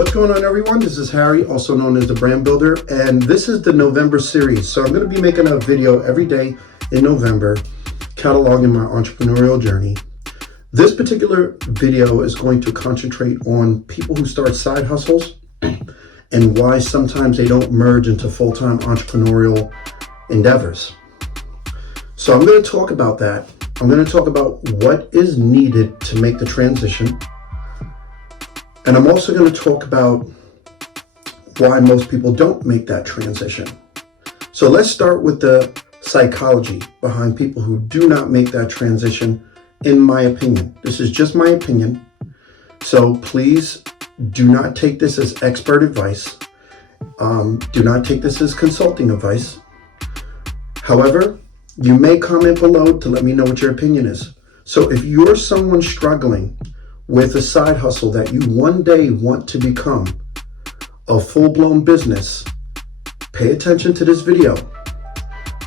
What's going on, everyone? This is Harry, also known as the Brand Builder, and this is the November series. So I'm going to be making a video every day in November, cataloging my entrepreneurial journey. This particular video is going to concentrate on people who start side hustles and why sometimes they don't merge into full-time entrepreneurial endeavors. So I'm going to talk about that. I'm going to talk about what is needed to make the transition. And I'm also going to talk about why most people don't make that transition. So let's start with the psychology behind people who do not make that transition, in my opinion. This is just my opinion. So please do not take this as expert advice. Do not take this as consulting advice. However, you may comment below to let me know what your opinion is. So if you're someone struggling with a side hustle that you one day want to become a full-blown business, pay attention to this video.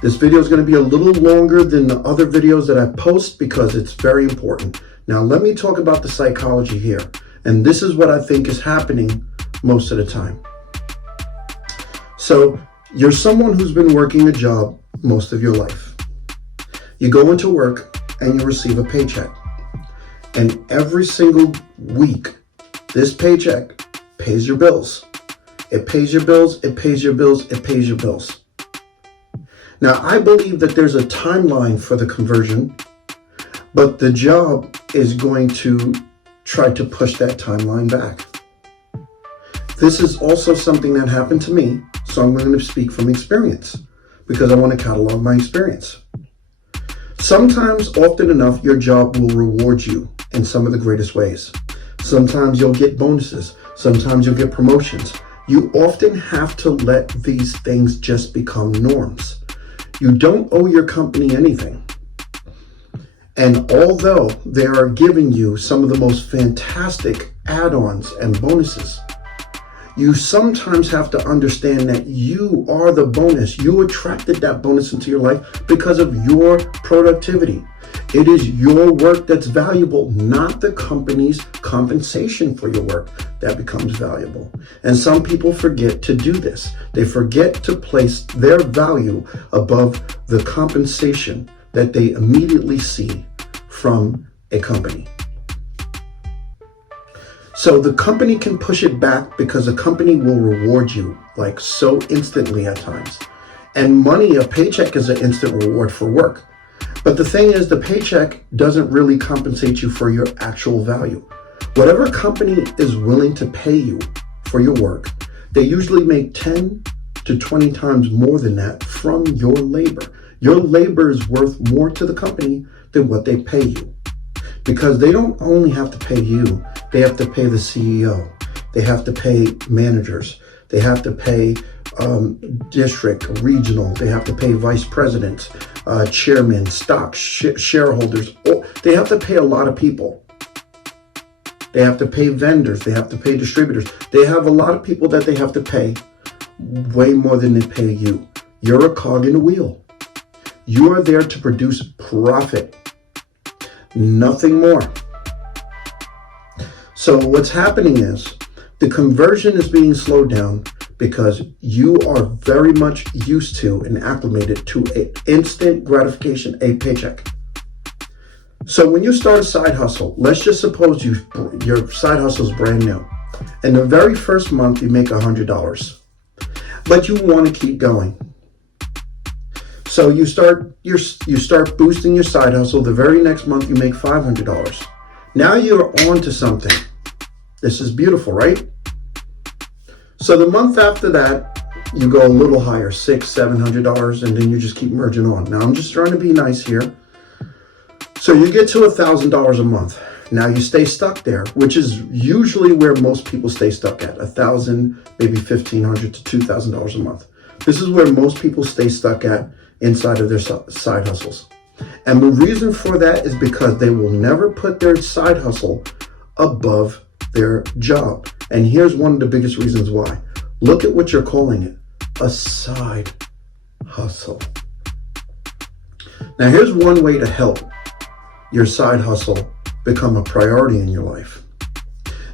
This video is going to be a little longer than the other videos that I post because it's very important. Now, let me talk about the psychology here. And this is what I think is happening most of the time. So you're someone who's been working a job most of your life. You go into work and you receive a paycheck. And every single week, this paycheck pays your bills. It pays your bills, it pays your bills, it pays your bills. Now, I believe that there's a timeline for the conversion, but the job is going to try to push that timeline back. This is also something that happened to me, so I'm going to speak from experience because I want to catalog my experience. Sometimes, often enough, your job will reward you in some of the greatest ways. Sometimes you'll get bonuses. Sometimes you'll get promotions. You often have to let these things just become norms. You don't owe your company anything. And although they are giving you some of the most fantastic add-ons and bonuses, you sometimes have to understand that you are the bonus. You attracted that bonus into your life because of your productivity. It is your work that's valuable, not the company's compensation for your work that becomes valuable. And some people forget to do this. They forget to place their value above the compensation that they immediately see from a company. So the company can push it back because the company will reward you like so instantly at times. And money, a paycheck, is an instant reward for work. But the thing is, the paycheck doesn't really compensate you for your actual value. Whatever company is willing to pay you for your work, they usually make 10 to 20 times more than that from your labor. Your labor is worth more to the company than what they pay you. Because they don't only have to pay you, they have to pay the CEO. They have to pay managers. They have to pay district, regional. They have to pay vice presidents, chairmen, stock shareholders. They have to pay a lot of people. They have to pay vendors. They have to pay distributors. They have a lot of people that they have to pay way more than they pay you. You're a cog in the wheel. You are there to produce profit. Nothing more. So what's happening is the conversion is being slowed down because you are very much used to and acclimated to an instant gratification, a paycheck. So when you start a side hustle, let's just suppose your side hustle is brand new. And the very first month you make $100, but you want to keep going. So you start boosting your side hustle. The very next month you make $500. Now you're on to something. This is beautiful, right? So the month after that, you go a little higher, $600-700, and then you just keep merging on. Now I'm just trying to be nice here. So you get to $1,000 a month. Now you stay stuck there, which is usually where most people stay stuck at, $1,000, maybe $1,500 to $2,000 a month. This is where most people stay stuck at inside of their side hustles. And the reason for that is because they will never put their side hustle above their job. And here's one of the biggest reasons why. Look at what you're calling it, a side hustle. Now here's one way to help your side hustle become a priority in your life.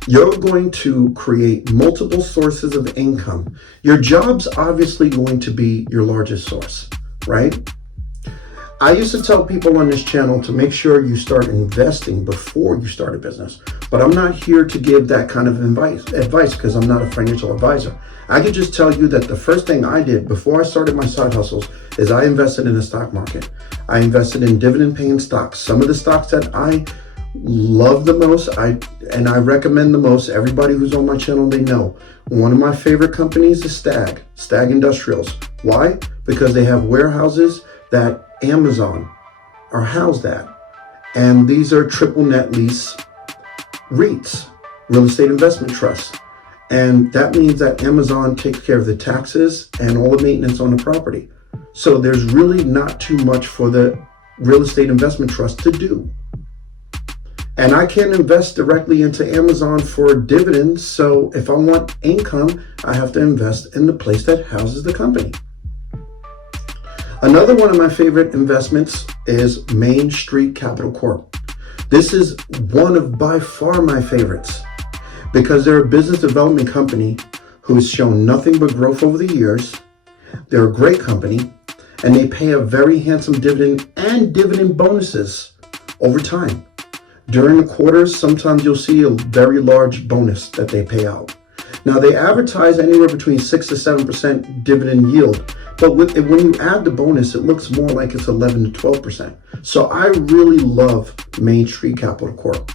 You're going to create multiple sources of income. Your job's obviously going to be your largest source, right? I used to tell people on this channel to make sure you start investing before you start a business, but I'm not here to give that kind of advice because I'm not a financial advisor. I could just tell you that the first thing I did before I started my side hustles is I invested in the stock market. I invested in dividend paying stocks. Some of the stocks that I love the most, and I recommend the most, everybody who's on my channel, they know. One of my favorite companies is Stag Industrials. Why? Because they have warehouses that Amazon are housed at. And these are triple net lease REITs, real estate investment trusts. And that means that Amazon takes care of the taxes and all the maintenance on the property. So there's really not too much for the real estate investment trust to do. And I can't invest directly into Amazon for dividends. So if I want income, I have to invest in the place that houses the company. Another one of my favorite investments is Main Street Capital Corp. This is one of by far my favorites because they're a business development company who has shown nothing but growth over the years. They're a great company and they pay a very handsome dividend and dividend bonuses over time. During the quarters, sometimes you'll see a very large bonus that they pay out. Now they advertise anywhere between 6 to 7% dividend yield. But when you add the bonus, it looks more like it's 11 to 12%. So I really love Main Street Capital Corp.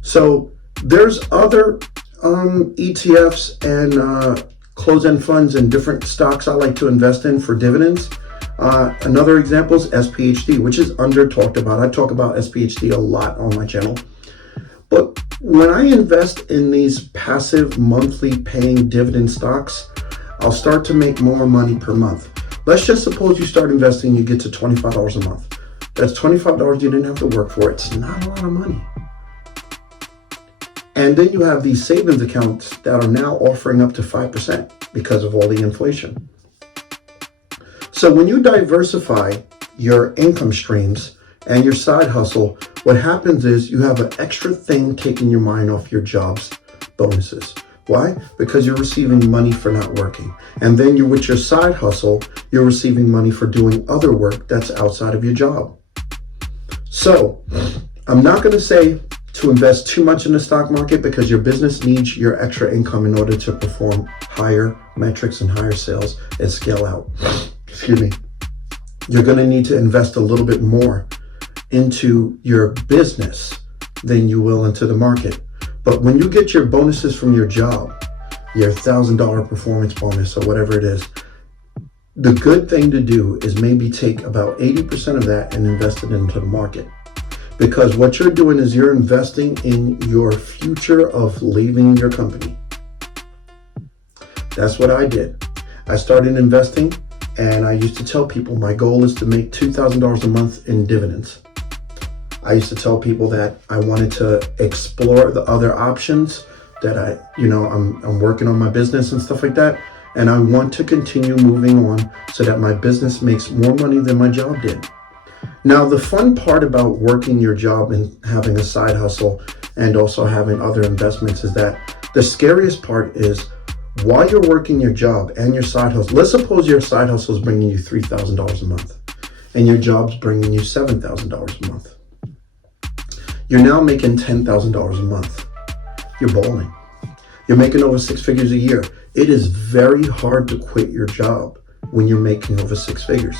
So there's other ETFs and closed-end funds and different stocks I like to invest in for dividends. Another example is SPHD, which is under talked about. I talk about SPHD a lot on my channel. But when I invest in these passive monthly paying dividend stocks, I'll start to make more money per month. Let's just suppose you start investing, you get to $25 a month. That's $25 you didn't have to work for. It's not a lot of money. And then you have these savings accounts that are now offering up to 5% because of all the inflation. So when you diversify your income streams and your side hustle, what happens is you have an extra thing taking your mind off your job's bonuses. Why? Because you're receiving money for not working. And then you're with your side hustle, you're receiving money for doing other work that's outside of your job. So I'm not going to say to invest too much in the stock market because your business needs your extra income in order to perform higher metrics and higher sales and scale out. Excuse me. You're going to need to invest a little bit more into your business than you will into the market. But when you get your bonuses from your job, your $1,000 performance bonus or whatever it is, the good thing to do is maybe take about 80% of that and invest it into the market. Because what you're doing is you're investing in your future of leaving your company. That's what I did. I started investing and I used to tell people my goal is to make $2,000 a month in dividends. I used to tell people that I wanted to explore the other options that I'm working on my business and stuff like that. And I want to continue moving on so that my business makes more money than my job did. Now, the fun part about working your job and having a side hustle and also having other investments is that the scariest part is while you're working your job and your side hustle, let's suppose your side hustle is bringing you $3,000 a month and your job's bringing you $7,000 a month. You're now making $10,000 a month. You're balling. You're making over 6 figures a year. It is very hard to quit your job when you're making over 6 figures.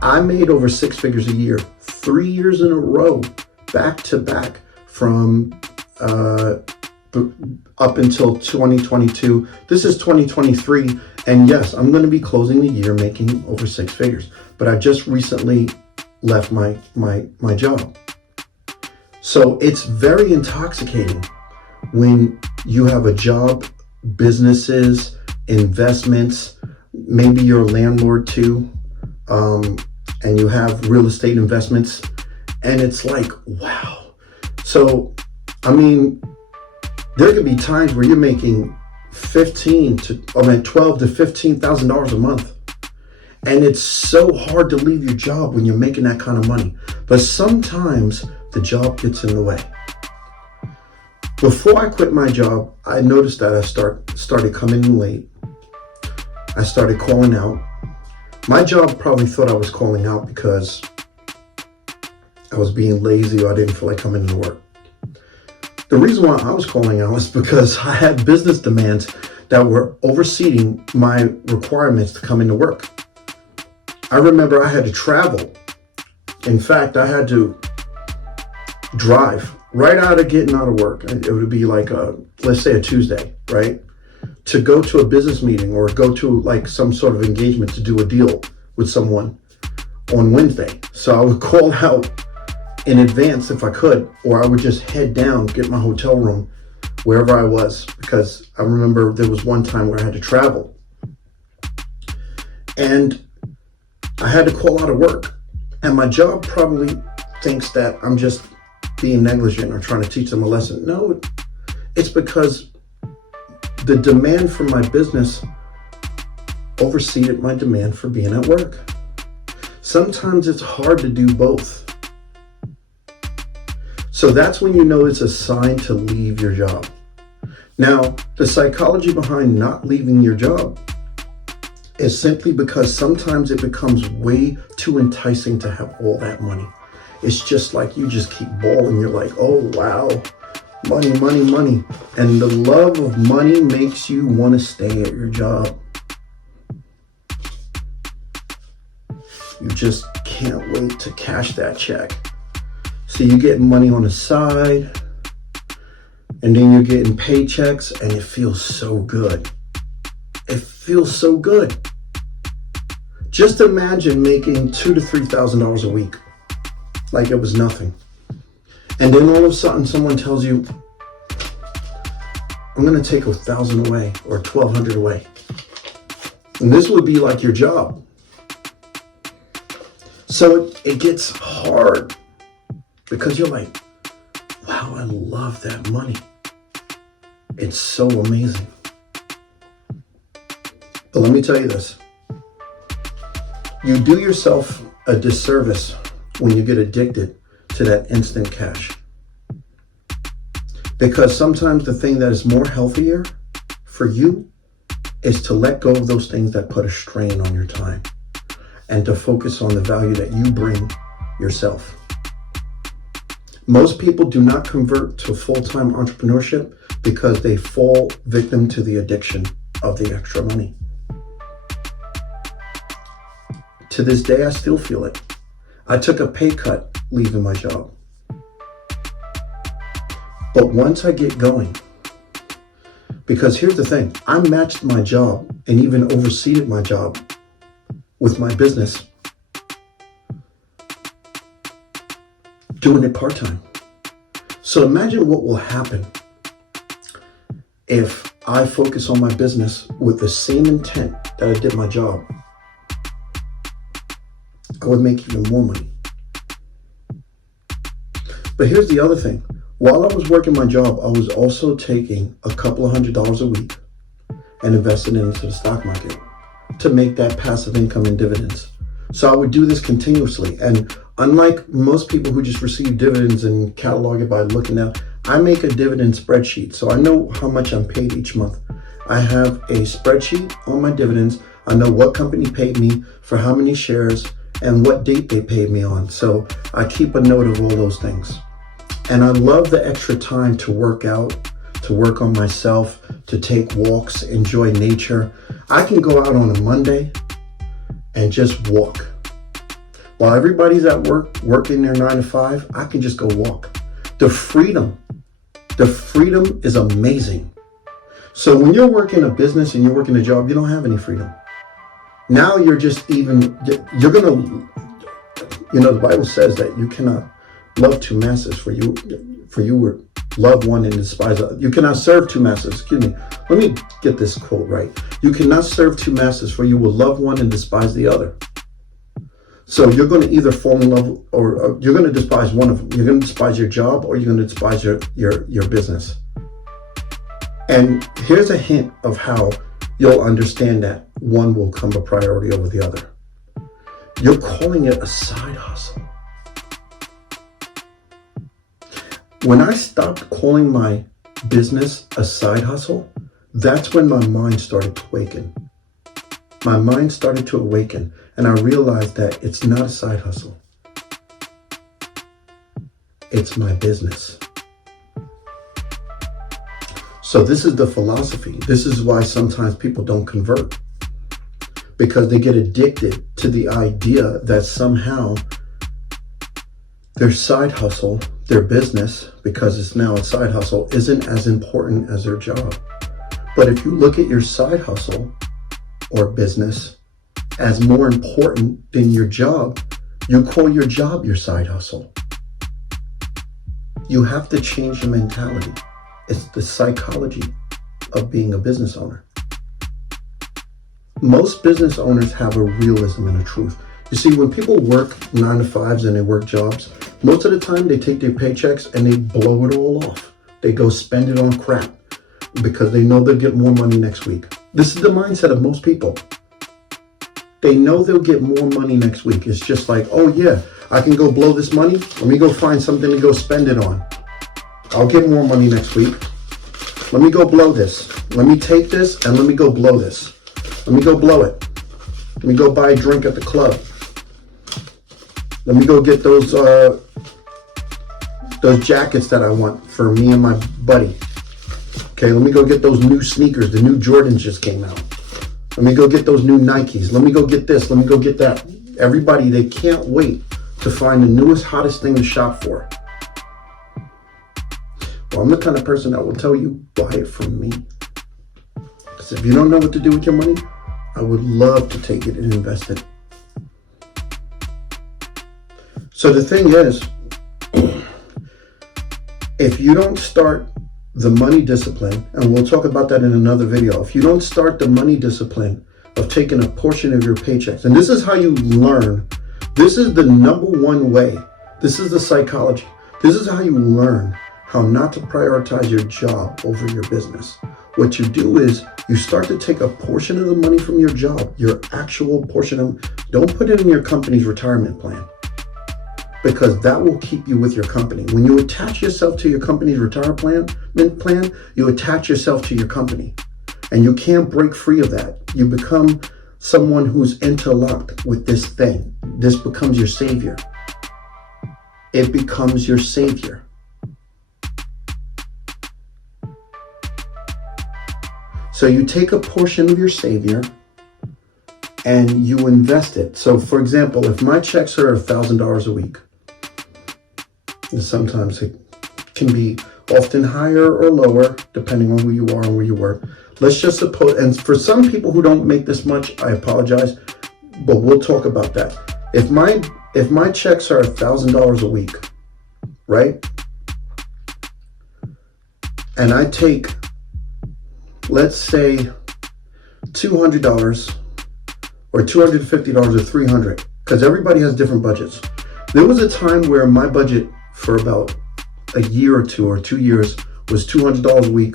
I made over 6 figures a year, 3 years in a row, back to back from up until 2022. This is 2023. And yes, I'm going to be closing the year making over 6 figures. But I just recently left my job. So it's very intoxicating when you have a job, businesses, investments, maybe you're a landlord too, and you have real estate investments, and it's like, wow. So, I mean, there could be times where you're making $12 to $15,000 a month. And it's so hard to leave your job when you're making that kind of money. But sometimes the job gets in the way. Before I quit my job, I noticed that I started coming in late. I started calling out. My job probably thought I was calling out because I was being lazy or I didn't feel like coming to work. The reason why I was calling out was because I had business demands that were overseeing my requirements to come into work. I remember I had to travel. In fact, I had to drive right out of getting out of work. It would be like let's say a Tuesday, right? To go to a business meeting or go to like some sort of engagement to do a deal with someone on Wednesday. So I would call out in advance if I could, or I would just head down, get my hotel room wherever I was, because I remember there was one time where I had to travel. And I had to call out of work. And my job probably thinks that I'm just being negligent or trying to teach them a lesson. No, it's because the demand for my business overseeded my demand for being at work. Sometimes it's hard to do both. So that's when you know it's a sign to leave your job. Now, the psychology behind not leaving your job is simply because sometimes it becomes way too enticing to have all that money. It's just like you just keep balling. You're like, oh, wow, money, money, money. And the love of money makes you want to stay at your job. You just can't wait to cash that check. So you get money on the side, and then you're getting paychecks, and it feels so good. It feels so good. Just imagine making $2,000 to $3,000 a week, like it was nothing. And then all of a sudden someone tells you, I'm gonna take 1,000 away or 1,200 away. And this would be like your job. So it gets hard because you're like, wow, I love that money. It's so amazing. But let me tell you this. You do yourself a disservice when you get addicted to that instant cash. Because sometimes the thing that is more healthier for you is to let go of those things that put a strain on your time and to focus on the value that you bring yourself. Most people do not convert to full-time entrepreneurship because they fall victim to the addiction of the extra money. To this day, I still feel it. I took a pay cut leaving my job. But once I get going, because here's the thing, I matched my job and even overseeded my job with my business, doing it part-time. So imagine what will happen if I focus on my business with the same intent that I did my job. I would make even more money. But here's the other thing. While I was working my job, I was also taking a couple of $100s a week and investing it into the stock market to make that passive income and dividends. So I would do this continuously. And unlike most people who just receive dividends and catalog it by looking at, I make a dividend spreadsheet. So I know how much I'm paid each month. I have a spreadsheet on my dividends. I know what company paid me for how many shares and what date they paid me on. So I keep a note of all those things. And I love the extra time to work out, to work on myself, to take walks, enjoy nature. I can go out on a Monday and just walk. While everybody's at work, working their 9 to 5, I can just go walk. The freedom is amazing. So when you're working a business and you're working a job, you don't have any freedom. Now you're the Bible says that you cannot love two masters, for you were love one and despise the other. You cannot serve two masters. Excuse me. Let me get this quote right. You cannot serve two masters, for you will love one and despise the other. So you're going to either fall in love or you're going to despise one of them. You're going to despise your job or you're going to despise your business. And here's a hint of how you'll understand that one will come a priority over the other. You're calling it a side hustle. When I stopped calling my business a side hustle, that's when my mind started to awaken. My mind started to awaken, and I realized that it's not a side hustle. It's my business. So this is the philosophy. This is why sometimes people don't convert, because they get addicted to the idea that somehow their side hustle, their business, because it's now a side hustle, isn't as important as their job. But if you look at your side hustle or business as more important than your job, you call your job your side hustle. You have to change the mentality. It's the psychology of being a business owner. Most business owners have a realism and a truth. You see, when people work 9 to 5s and they work jobs, most of the time they take their paychecks and they blow it all off. They go spend it on crap because they know they'll get more money next week. This is the mindset of most people. They know they'll get more money next week. It's just like, oh yeah, I can go blow this money. Let me go find something to go spend it on. I'll get more money next week. Let me go blow this. Let me take this and let me go blow this. Let me go blow it. Let me go buy a drink at the club. Let me go get those jackets that I want for me and my buddy. Okay, let me go get those new sneakers. The new Jordans just came out. Let me go get those new Nikes. Let me go get this. Let me go get that. Everybody, they can't wait to find the newest, hottest thing to shop for. Well, I'm the kind of person that will tell you, buy it from me. Because if you don't know what to do with your money, I would love to take it and invest it. So the thing is, if you don't start the money discipline, and we'll talk about that in another video, if you don't start the money discipline of taking a portion of your paychecks, and this is how you learn, this is the number one way, this is the psychology, this is how you learn how not to prioritize your job over your business. What you do is you start to take a portion of the money from your job, your actual portion of, don't put it in your company's retirement plan, because that will keep you with your company. When you attach yourself to your company's retirement plan, you attach yourself to your company, and you can't break free of that. You become someone who's interlocked with this thing. This becomes your savior. It becomes your savior. So you take a portion of your savior and you invest it. So for example, if my checks are $1,000 a week, and sometimes it can be often higher or lower depending on who you are and where you work. Let's just suppose, and for some people who don't make this much, I apologize, but we'll talk about that. If my checks are $1,000 a week, right? And I take, let's say $200 or $250 or $300, because everybody has different budgets. There was a time where my budget for about a year or two or 2 years was $200 a week,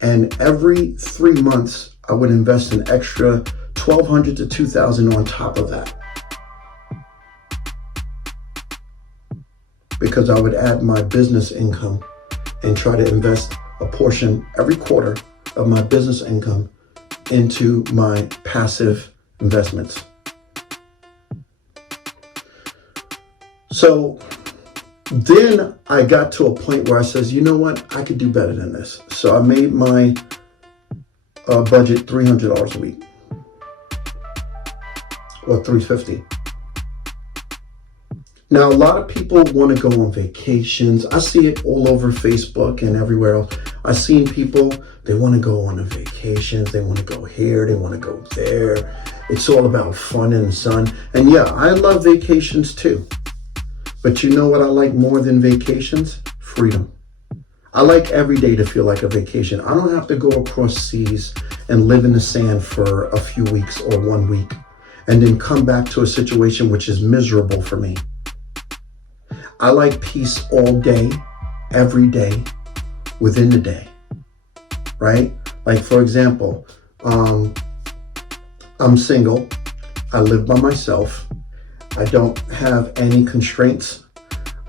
and every 3 months I would invest an extra $1,200 to $2,000 on top of that, because I would add my business income and try to invest a portion every quarter of my business income into my passive investments. So then I got to a point where I says, you know what, I could do better than this. So I made my budget $300 a week, or $350. Now, a lot of people want to go on vacations. I see it all over Facebook and everywhere else. I've seen people, they want to go on a vacation. They want to go here. They want to go there. It's all about fun and sun. And yeah, I love vacations too. But you know what I like more than vacations? Freedom. I like every day to feel like a vacation. I don't have to go across seas and live in the sand for a few weeks or 1 week and then come back to a situation which is miserable for me. I like peace all day, every day, within the day, right? Like for example, I'm single. I live by myself. I don't have any constraints.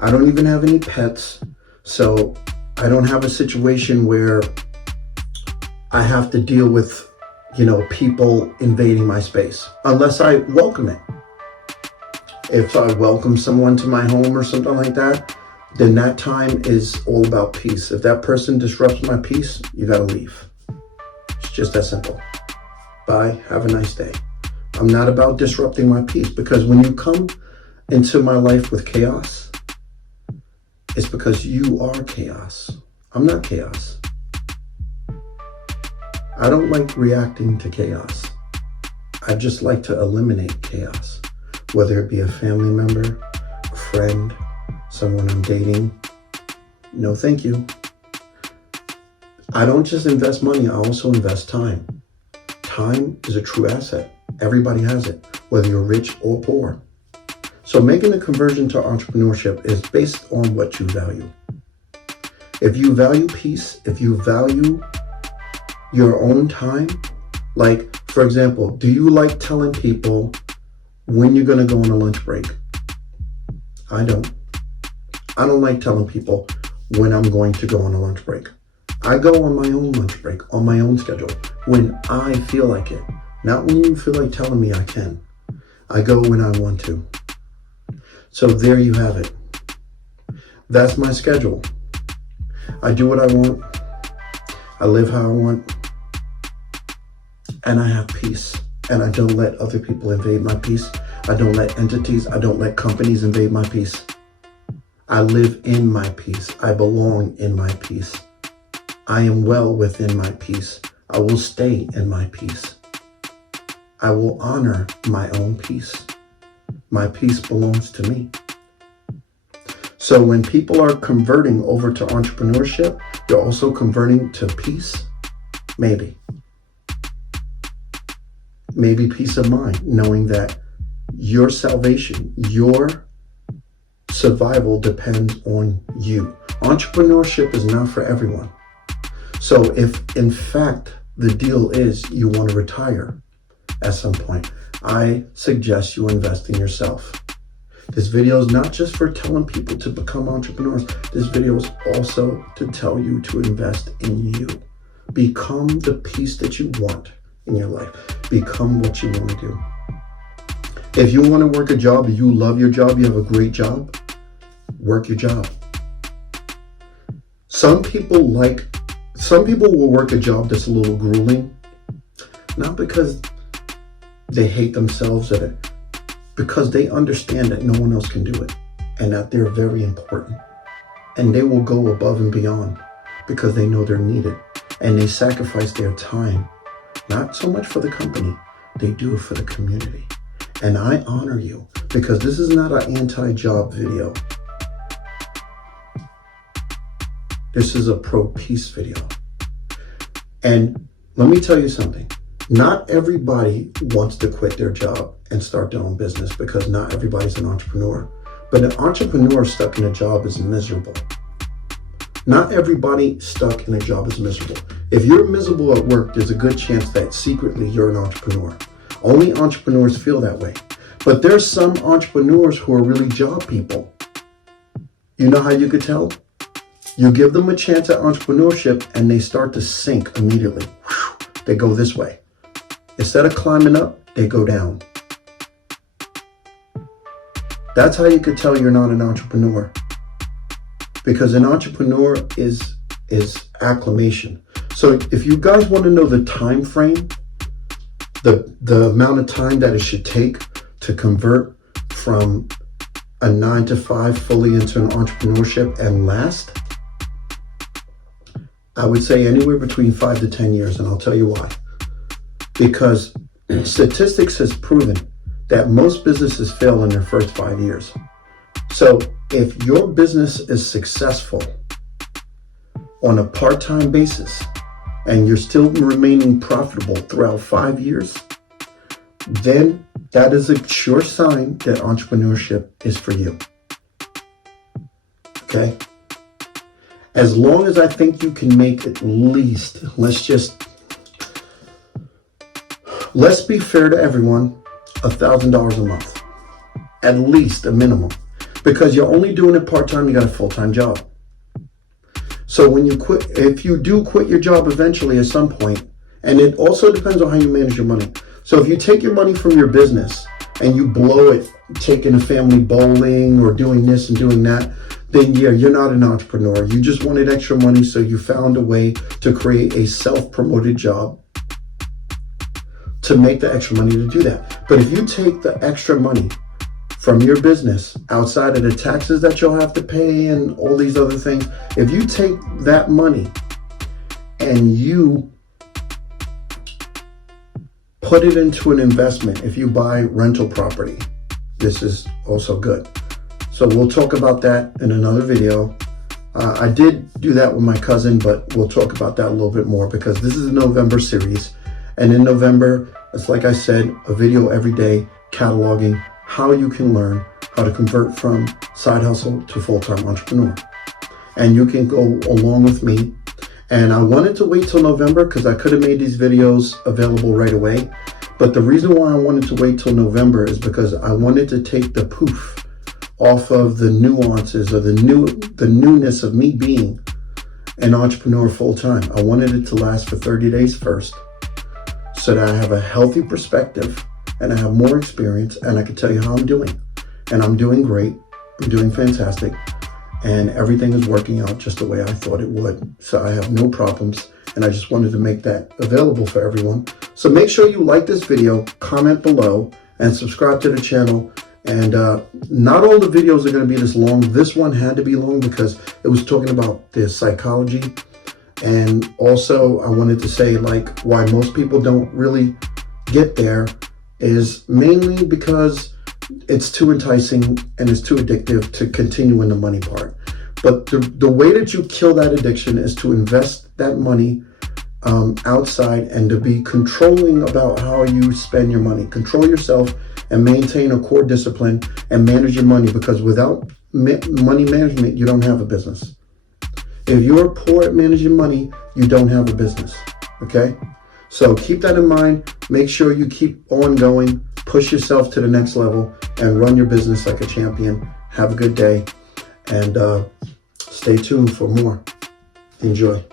I don't even have any pets. So I don't have a situation where I have to deal with, people invading my space unless I welcome it. If I welcome someone to my home or something like that, then that time is all about peace. If that person disrupts my peace, you gotta leave. It's just that simple. Bye, have a nice day. I'm not about disrupting my peace, because when you come into my life with chaos, it's because you are chaos. I'm not chaos. I don't like reacting to chaos. I just like to eliminate chaos, whether it be a family member, a friend, someone I'm dating. No, thank you. I don't just invest money, I also invest time. Time is a true asset. Everybody has it, whether you're rich or poor. So making the conversion to entrepreneurship is based on what you value. If you value peace, if you value your own time, like, for example, do you like telling people when you're going to go on a lunch break? I don't. I don't like telling people when I'm going to go on a lunch break. I go on my own lunch break, on my own schedule, when I feel like it. Not when you feel like telling me I can. I go when I want to. So there you have it. That's my schedule. I do what I want. I live how I want. And I have peace. And I don't let other people invade my peace. I don't let entities, I don't let companies invade my peace. I live in my peace. I belong in my peace. I am well within my peace. I will stay in my peace. I will honor my own peace. My peace belongs to me. So when people are converting over to entrepreneurship, you're also converting to peace? Maybe. Maybe peace of mind, knowing that your salvation, your survival depends on you. Entrepreneurship is not for everyone. So if in fact the deal is you want to retire at some point, I suggest you invest in yourself. This video is not just for telling people to become entrepreneurs. This video is also to tell you to invest in you. Become the peace that you want in your life. Become what you want to do. If you want to work a job, you love your job, you have a great job, work your job. Some people will work a job that's a little grueling, not because they hate themselves at it, because they understand that no one else can do it and that they're very important. And they will go above and beyond because they know they're needed, and they sacrifice their time, not so much for the company, they do it for the community. And I honor you, because this is not an anti-job video. This is a pro-peace video. And let me tell you something. Not everybody wants to quit their job and start their own business, because not everybody's an entrepreneur. But an entrepreneur stuck in a job is miserable. Not everybody stuck in a job is miserable. If you're miserable at work, there's a good chance that secretly you're an entrepreneur. Only entrepreneurs feel that way. But there's some entrepreneurs who are really job people. You know how you could tell? You give them a chance at entrepreneurship and they start to sink immediately. They go this way. Instead of climbing up, they go down. That's how you could tell you're not an entrepreneur. Because an entrepreneur is acclamation. So if you guys want to know the time frame, the amount of time that it should take to convert from a 9-to-5 fully into an entrepreneurship and last, I would say anywhere between 5 to 10 years, and I'll tell you why. Because statistics has proven that most businesses fail in their first 5 years. So if your business is successful on a part-time basis and you're still remaining profitable throughout 5 years, then that is a sure sign that entrepreneurship is for you. Okay? As long as I think you can make at least, let's be fair to everyone, $1,000 a month. At least a minimum. Because you're only doing it part-time, you got a full-time job. So when you quit, if you do quit your job eventually at some point, and it also depends on how you manage your money. So if you take your money from your business and you blow it taking a family bowling or doing this and doing that, then yeah, you're not an entrepreneur. You just wanted extra money, so you found a way to create a self-promoted job to make the extra money to do that. But if you take the extra money from your business outside of the taxes that you'll have to pay and all these other things, if you take that money and you put it into an investment, if you buy rental property, this is also good. So we'll talk about that in another video. I did do that with my cousin, but we'll talk about that a little bit more because this is a November series. And in November, it's like I said, a video every day cataloging how you can learn how to convert from side hustle to full-time entrepreneur. And you can go along with me. And I wanted to wait till November because I could have made these videos available right away. But the reason why I wanted to wait till November is because I wanted to take the poof off of the nuances or the newness of me being an entrepreneur full-time. I wanted it to last for 30 days first so that I have a healthy perspective and I have more experience and I can tell you how I'm doing. And I'm doing great. I'm doing fantastic. And everything is working out just the way I thought it would. So I have no problems. And I just wanted to make that available for everyone. So make sure you like this video, comment below, and subscribe to the channel. And not all the videos are going to be this long. This one had to be long because it was talking about the psychology. And also I wanted to say like why most people don't really get there is mainly because it's too enticing and it's too addictive to continue in the money part. But the way that you kill that addiction is to invest that money outside and to be controlling about how you spend your money. Control yourself and maintain a core discipline and manage your money, because without money management, you don't have a business. If you're poor at managing money, you don't have a business, okay? So keep that in mind. Make sure you keep on going, push yourself to the next level, and run your business like a champion. Have a good day, and stay tuned for more. Enjoy.